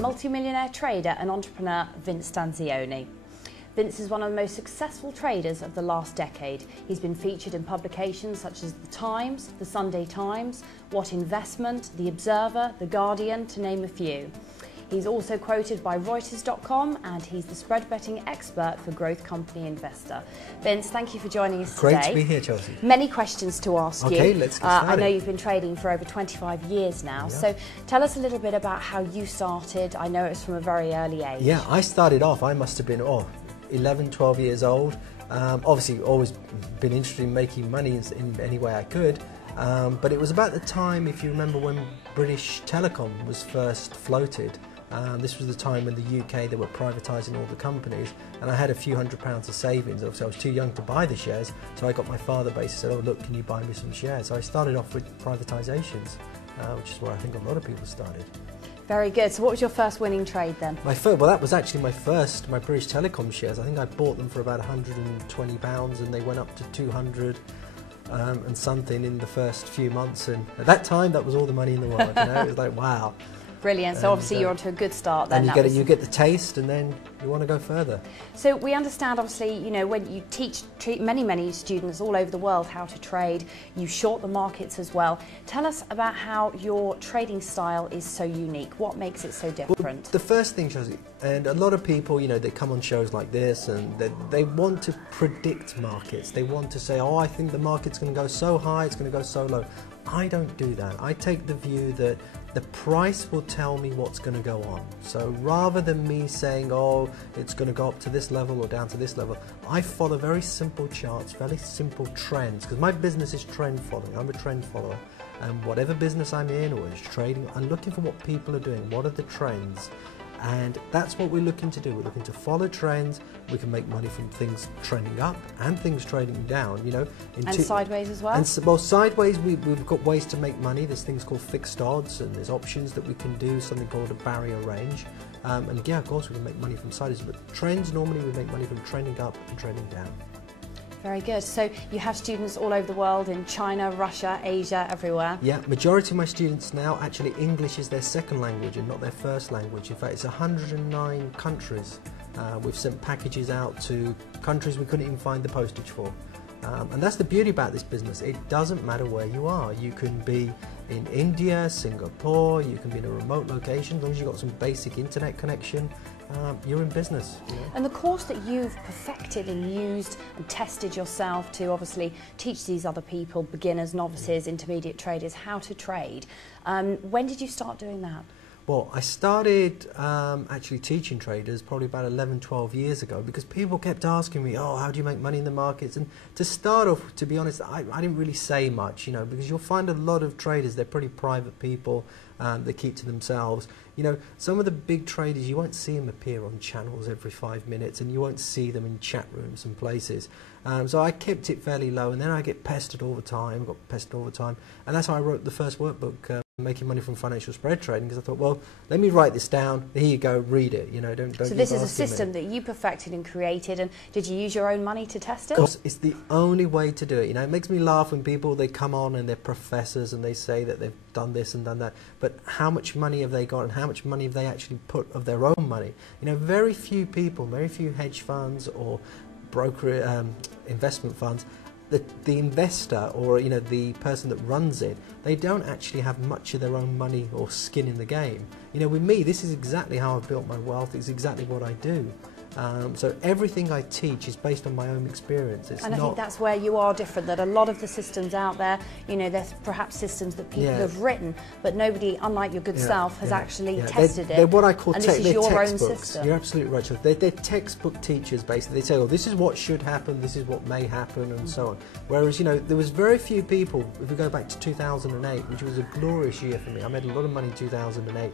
multimillionaire trader and entrepreneur Vince Stanzione. Vince is one of the most successful traders of the last decade. He's been featured in publications such as The Times, The Sunday Times, What Investment, The Observer, The Guardian, to name a few. He's also quoted by Reuters.com, and he's the spread betting expert for Growth Company Investor. Vince, thank you for joining us today. Great to be here, Chelsea. Many questions to ask you. Okay, let's get started. I know you've been trading for over 25 years now, so tell us a little bit about how you started. I know it's from a very early age. Yeah, I started off, I must have been 11, 12 years old. Obviously, always been interested in making money in any way I could. But it was about the time, if you remember, when British Telecom was first floated. This was the time when the UK, they were privatising all the companies, and I had a few £100s of savings. Obviously I was too young to buy the shares, so I got my father basically said, oh look, can you buy me some shares? So I started off with privatisations, which is where I think a lot of people started. Very good. So what was your first winning trade then? Well, that was actually my British Telecom shares. I think I bought them for about £120 and they went up to 200 and something in the first few months, and at that time that was all the money in the world. You know? It was like, wow. Brilliant. So obviously you're onto a good start then. And you get the taste, and then you want to go further. So we understand, obviously, you know, when you teach many students all over the world how to trade, you short the markets as well. Tell us about how your trading style is so unique. What makes it so different? Well, the first thing, Chelsea, and a lot of people, you know, they come on shows like this and they want to predict markets. They want to say, oh, I think the market's going to go so high, it's going to go so low. I don't do that. I take the view that the price will tell me what's going to go on. So rather than me saying, oh, it's going to go up to this level or down to this level, I follow very simple charts, very simple trends, because my business is trend following. I'm a trend follower. And whatever business I'm in or is trading, I'm looking for what people are doing. What are the trends? And that's what we're looking to do. We're looking to follow trends. We can make money from things trending up and things trading down, you know. And sideways as well? And well, sideways, we've got ways to make money. There's things called fixed odds, and there's options that we can do, something called a barrier range. And yeah, of course, we can make money from sideways, but trends, normally we make money from trending up and trending down. Very good. So you have students all over the world, in China, Russia, Asia, everywhere? Yeah, majority of my students now, actually English is their second language and not their first language. In fact, it's 109 countries. We've sent packages out to countries we couldn't even find the postage for. And that's the beauty about this business. It doesn't matter where you are. You can be in India, Singapore, you can be in a remote location, as long as you've got some basic internet connection. You're in business. You know? And the course that you've perfected and used and tested yourself to obviously teach these other people, beginners, novices, intermediate traders, how to trade, when did you start doing that? Well, I started actually teaching traders probably about 11, 12 years ago, because people kept asking me, oh, how do you make money in the markets? And to start off, to be honest, I didn't really say much, you know, because you'll find a lot of traders, they're pretty private people, they keep to themselves. You know, some of the big traders, you won't see them appear on channels every 5 minutes, and you won't see them in chat rooms and places. So I kept it fairly low, and then I got pestered all the time, and that's how I wrote the first workbook, Making Money from Financial Spread Trading, because I thought, well, let me write this down, here you go, read it, you know, don't So this is a system that you perfected and created, and did you use your own money to test it? Of course, it's the only way to do it. You know, it makes me laugh when people, they come on and they're professors and they say that they've done this and done that, but how much money have they got and how much money have they actually put of their own money? You know, very few people, very few hedge funds or broker investment funds, the investor, or you know, the person that runs it, they don't actually have much of their own money or skin in the game. You know, with me, this is exactly how I've built my wealth. It's exactly what I do. So everything I teach is based on my own experience. And I think that's where you are different, that a lot of the systems out there, you know, there's perhaps systems that people have written, but nobody, unlike your good self, has actually tested they're what I call and this is your own textbooks. system. You're absolutely right. They're textbook teachers, basically. They say, oh, this is what should happen, this is what may happen, and so on. Whereas, you know, there was very few people, if we go back to 2008, which was a glorious year for me. I made a lot of money in 2008.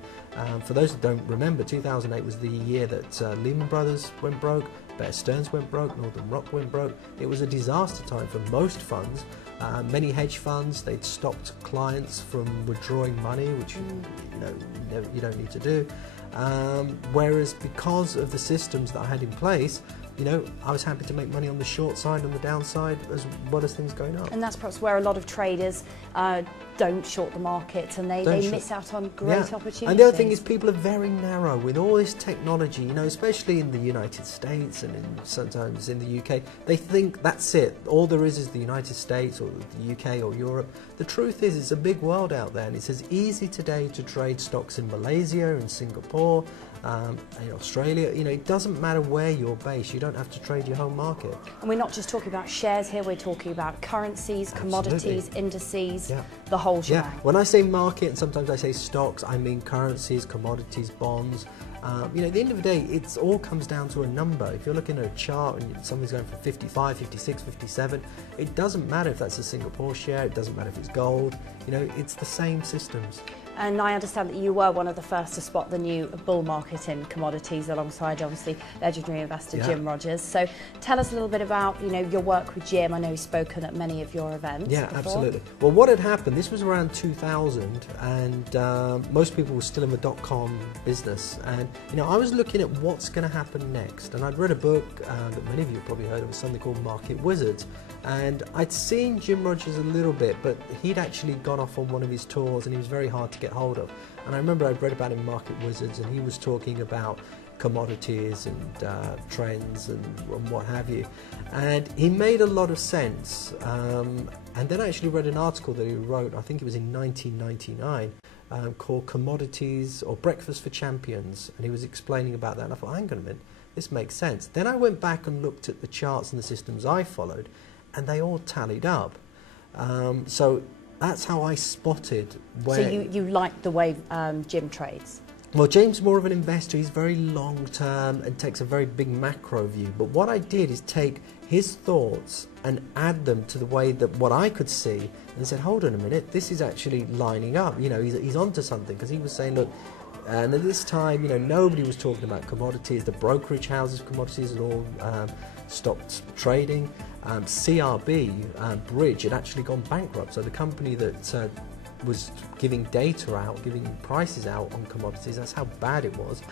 For those that don't remember, 2008 was the year that Lehman Brothers went broke, Bear Stearns went broke, Northern Rock went broke. It was a disaster time for most funds. Many hedge funds, they'd stopped clients from withdrawing money, which you don't need to do. Whereas because of the systems that I had in place, you know, I was happy to make money on the short side and the downside as well as things going up. And that's perhaps where a lot of traders don't short the market, and they miss out on great opportunities. And the other thing is, people are very narrow with all this technology, you know, especially in the United States and sometimes in the UK. They think that's it. All there is the United States or the UK or Europe. The truth is, it's a big world out there, and it's as easy today to trade stocks in Malaysia, in Singapore, in Australia. You know, it doesn't matter where you're based. You don't have to trade your home market. And we're not just talking about shares here. We're talking about currencies, commodities, indices, the whole shebang. Yeah. When I say market, and sometimes I say stocks, I mean currencies, commodities, bonds. You know, at the end of the day, it all comes down to a number. If you're looking at a chart and something's going from 55, 56, 57, it doesn't matter if that's a Singapore share. It doesn't matter if it's gold. You know, it's the same systems. And I understand that you were one of the first to spot the new bull market in commodities, alongside obviously legendary investor Jim Rogers. So tell us a little bit about, you know, your work with Jim. I know he's spoken at many of your events. Yeah, before. Absolutely. Well, what had happened, this was around 2000, and most people were still in the dot-com business. And, you know, I was looking at what's going to happen next. And I'd read a book that many of you have probably heard of, something called Market Wizards. And I'd seen Jim Rogers a little bit, but he'd actually gone off on one of his tours, and he was very hard to get hold of. And I remember I'd read about him in Market Wizards, and he was talking about commodities and trends and what have you. And he made a lot of sense. And then I actually read an article that he wrote, I think it was in 1999, called Commodities or Breakfast for Champions. And he was explaining about that, and I thought, hang on a minute, this makes sense. Then I went back and looked at the charts and the systems I followed, and they all tallied up. So that's how I spotted where... So you like the way Jim trades? Well, James is more of an investor. He's very long-term and takes a very big macro view. But what I did is take his thoughts and add them to the way that what I could see, and said, hold on a minute, this is actually lining up. You know, he's onto something, because he was saying, look, and at this time, you know, nobody was talking about commodities. The brokerage houses of commodities had all stopped trading. CRB, Bridge, had actually gone bankrupt. So the company that was giving data out, giving prices out on commodities, that's how bad it was,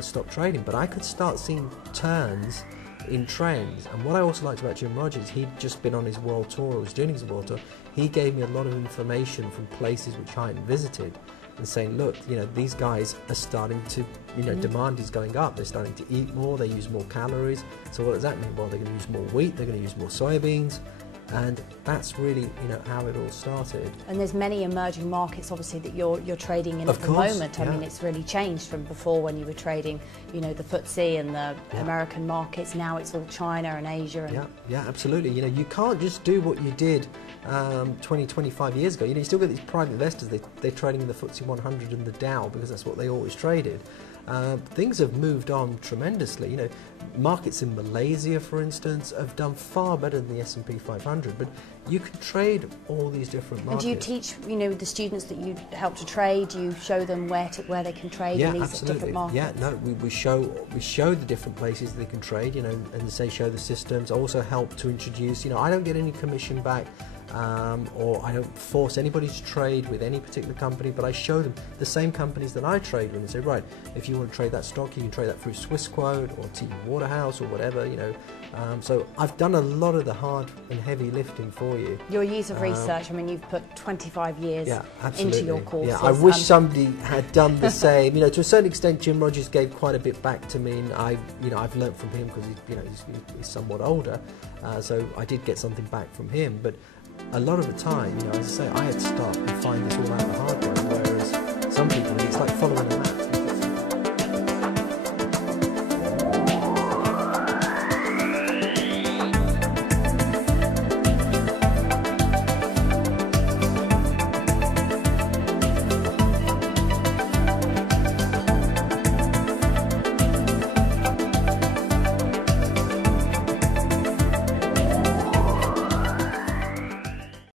stopped trading. But I could start seeing turns in trends. And what I also liked about Jim Rogers, he'd just been on his world tour, or was doing his world tour. He gave me a lot of information from places which I hadn't visited, and saying, look, you know, these guys are starting to, you know, demand is going up. They're starting to eat more. They use more calories. So what does that mean? Well, they're going to use more wheat. They're going to use more soybeans. And that's really, you know, how it all started. And there's many emerging markets, obviously, that you're trading in at the moment. I mean, it's really changed from before, when you were trading, you know, the FTSE and the American markets. Now it's all China and Asia. And yeah, absolutely. You know, you can't just do what you did 20, 25 years ago. You know, you still get these private investors. They're trading in the FTSE 100 and the Dow, because that's what they always traded. Things have moved on tremendously. You know, markets in Malaysia, for instance, have done far better than the S&P 500. But you can trade all these different markets. And do you teach, you know, the students that you help to trade? Do you show them where they can trade in these different markets? Yeah, no, we show the different places they can trade. You know, and say show the systems. I also help to introduce. You know, I don't get any commission back. Or I don't force anybody to trade with any particular company, but I show them the same companies that I trade with and say, right, if you want to trade that stock, you can trade that through Swissquote or TD Waterhouse or whatever, you know. So I've done a lot of the hard and heavy lifting for you. Your years of research, I mean, you've put 25 years into your courses. Yeah, I wish somebody had done the same. You know, to a certain extent, Jim Rogers gave quite a bit back to me, and I've learnt from him, because he's somewhat older. So I did get something back from him, but a lot of the time, you know, as I say, I had to start and find this all out the hard way, whereas some people, it's like following a map.